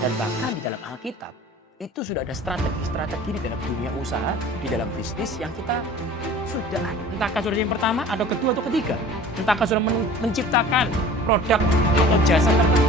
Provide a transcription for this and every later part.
Dan bahkan di dalam Alkitab, itu sudah ada strategi-strategi di dalam dunia usaha, di dalam bisnis yang kita sudah ada. Entahkah saudara yang pertama, atau kedua, atau ketiga. Entahkah saudara menciptakan produk atau jasa tertentu.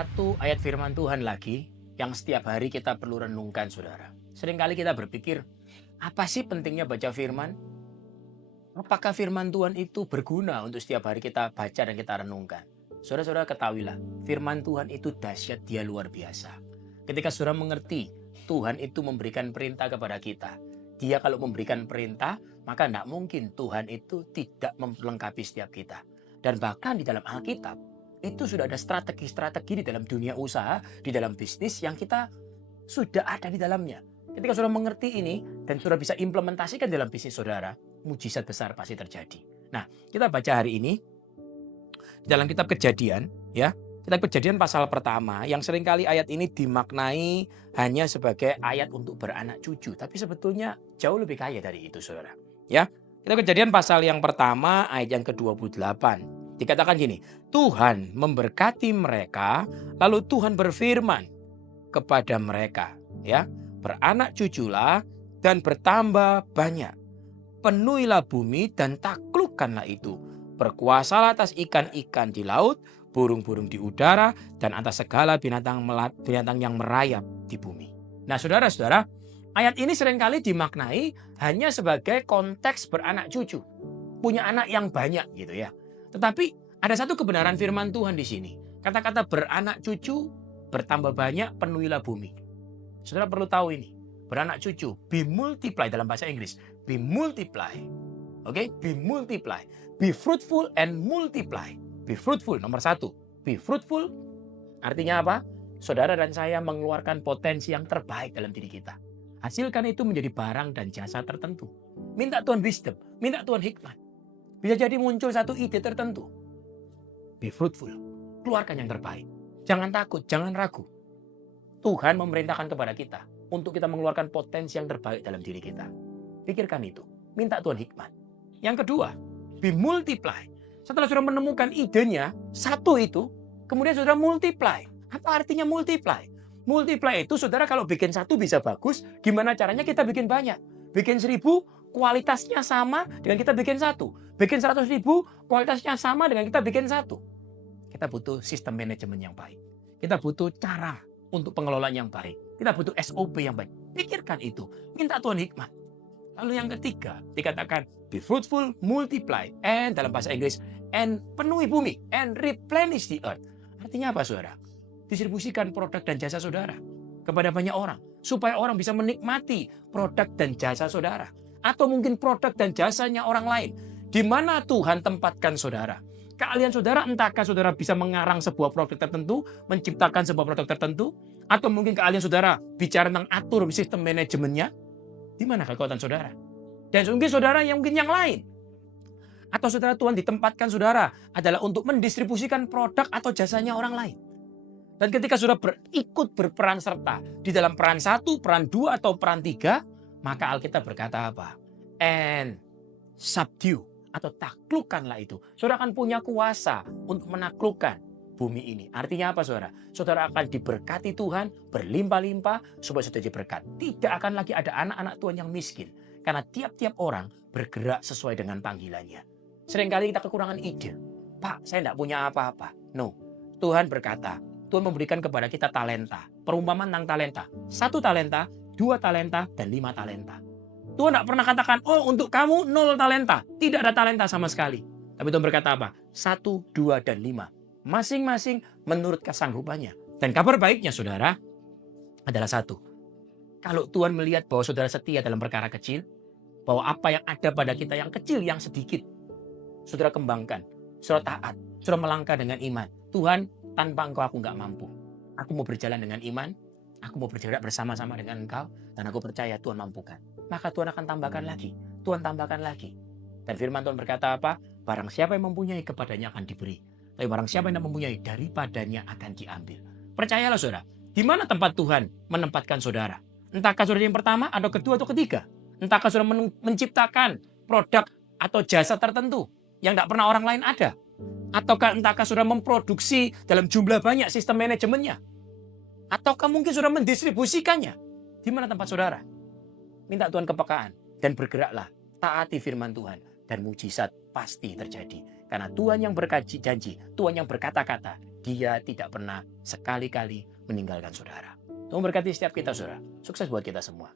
Satu ayat firman Tuhan lagi yang setiap hari kita perlu renungkan, saudara. Seringkali kita berpikir, apa sih pentingnya baca firman? Apakah firman Tuhan itu berguna untuk setiap hari kita baca dan kita renungkan? Saudara-saudara ketahuilah, firman Tuhan itu dahsyat, dia luar biasa. Ketika saudara mengerti, Tuhan itu memberikan perintah kepada kita. Dia kalau memberikan perintah, maka tidak mungkin Tuhan itu tidak melengkapi setiap kita. Dan bahkan di dalam Alkitab, itu sudah ada strategi-strategi di dalam dunia usaha, di dalam bisnis yang kita sudah ada di dalamnya. Ketika saudara mengerti ini dan saudara bisa implementasikan dalam bisnis saudara, mujizat besar pasti terjadi. Nah, kita baca hari ini dalam kitab Kejadian, ya. Kitab Kejadian pasal pertama yang seringkali ayat ini dimaknai hanya sebagai ayat untuk beranak cucu, tapi sebetulnya jauh lebih kaya dari itu, saudara. Ya, Kitab Kejadian pasal yang pertama ayat yang ke-28. Dikatakan gini, Tuhan memberkati mereka, lalu Tuhan berfirman kepada mereka, ya, beranak cuculah dan bertambah banyak. Penuhilah bumi dan taklukkanlah itu. Berkuasalah atas ikan-ikan di laut, burung-burung di udara, dan atas segala binatang yang merayap di bumi. Nah, saudara-saudara, ayat ini seringkali dimaknai hanya sebagai konteks beranak cucu. Punya anak yang banyak gitu ya. Tetapi ada satu kebenaran firman Tuhan di sini. Kata-kata beranak cucu, bertambah banyak, penuhilah bumi. Saudara perlu tahu ini. Beranak cucu, be multiply dalam bahasa Inggris. Be multiply. Oke, be multiply. Be fruitful and multiply. Be fruitful, nomor satu. Be fruitful, artinya apa? Saudara dan saya mengeluarkan potensi yang terbaik dalam diri kita. Hasilkan itu menjadi barang dan jasa tertentu. Minta Tuhan wisdom, minta Tuhan hikmat. Bisa jadi muncul satu ide tertentu. Be fruitful. Keluarkan yang terbaik. Jangan takut, jangan ragu. Tuhan memerintahkan kepada kita untuk kita mengeluarkan potensi yang terbaik dalam diri kita. Pikirkan itu. Minta Tuhan hikmat. Yang kedua, be multiply. Setelah sudah menemukan idenya, satu itu, kemudian sudah multiply. Apa artinya multiply? Multiply itu, saudara, kalau bikin satu bisa bagus, gimana caranya kita bikin banyak? Bikin 1000, kualitasnya sama dengan kita bikin satu. Bikin 100.000, kualitasnya sama dengan kita bikin satu. Kita butuh sistem manajemen yang baik. Kita butuh cara untuk pengelolaan yang baik. Kita butuh SOP yang baik. Pikirkan itu. Minta Tuhan hikmat. Lalu yang ketiga, dikatakan be fruitful, multiply, and dalam bahasa Inggris, and penuhi bumi, and replenish the earth. Artinya apa, saudara? Distribusikan produk dan jasa saudara kepada banyak orang. Supaya orang bisa menikmati produk dan jasa saudara. Atau mungkin produk dan jasanya orang lain. Di mana Tuhan tempatkan saudara? Keahlian saudara, entahkah saudara bisa mengarang sebuah produk tertentu, menciptakan sebuah produk tertentu, atau mungkin keahlian saudara bicara tentang atur sistem manajemennya. Di mana kekuatan saudara? Dan mungkin saudara yang mungkin yang lain. Atau saudara, Tuhan ditempatkan saudara adalah untuk mendistribusikan produk atau jasanya orang lain. Dan ketika saudara ikut berperan serta di dalam peran 1, peran 2, atau peran 3, maka Alkitab berkata apa? And subdue, atau taklukkanlah itu. Saudara akan punya kuasa untuk menaklukkan bumi ini. Artinya apa, saudara? Saudara akan diberkati Tuhan, berlimpah-limpah, supaya saudara diberkat. Tidak akan lagi ada anak-anak Tuhan yang miskin. Karena tiap-tiap orang bergerak sesuai dengan panggilannya. Seringkali kita kekurangan ide. Pak, saya tidak punya apa-apa. No, Tuhan berkata, Tuhan memberikan kepada kita talenta. Perumpamaan tentang talenta. 1 talenta, 2 talenta, dan 5 talenta. Tuhan tidak pernah katakan, oh untuk kamu 0 talenta. Tidak ada talenta sama sekali. Tapi Tuhan berkata apa? 1, 2, dan 5. Masing-masing menurut kesanggupannya. Dan kabar baiknya, saudara, adalah satu. Kalau Tuhan melihat bahwa saudara setia dalam perkara kecil, bahwa apa yang ada pada kita yang kecil, yang sedikit, saudara kembangkan, saudara taat, saudara melangkah dengan iman. Tuhan, tanpa Engkau aku nggak mampu. Aku mau berjalan dengan iman, aku mau bergerak bersama-sama dengan Engkau, dan aku percaya Tuhan mampukan. Maka Tuhan akan tambahkan lagi. Tuhan tambahkan lagi. Dan firman Tuhan berkata apa? Barang siapa yang mempunyai, kepadanya akan diberi. Tapi barang siapa yang tidak mempunyai, daripadanya akan diambil. Percayalah saudara, di mana tempat Tuhan menempatkan saudara? Entahkah saudara yang pertama, atau kedua, atau ketiga? Entahkah saudara menciptakan produk atau jasa tertentu yang tidak pernah orang lain ada? Ataukah entahkah saudara memproduksi dalam jumlah banyak sistem manajemennya? Ataukah mungkin saudara mendistribusikannya? Di mana tempat saudara? Minta Tuhan kepekaan dan bergeraklah. Taati firman Tuhan dan mujizat pasti terjadi. Karena Tuhan yang janji, Tuhan yang berkata-kata, Dia tidak pernah sekali-kali meninggalkan saudara. Tuhan berkati setiap kita saudara. Sukses buat kita semua.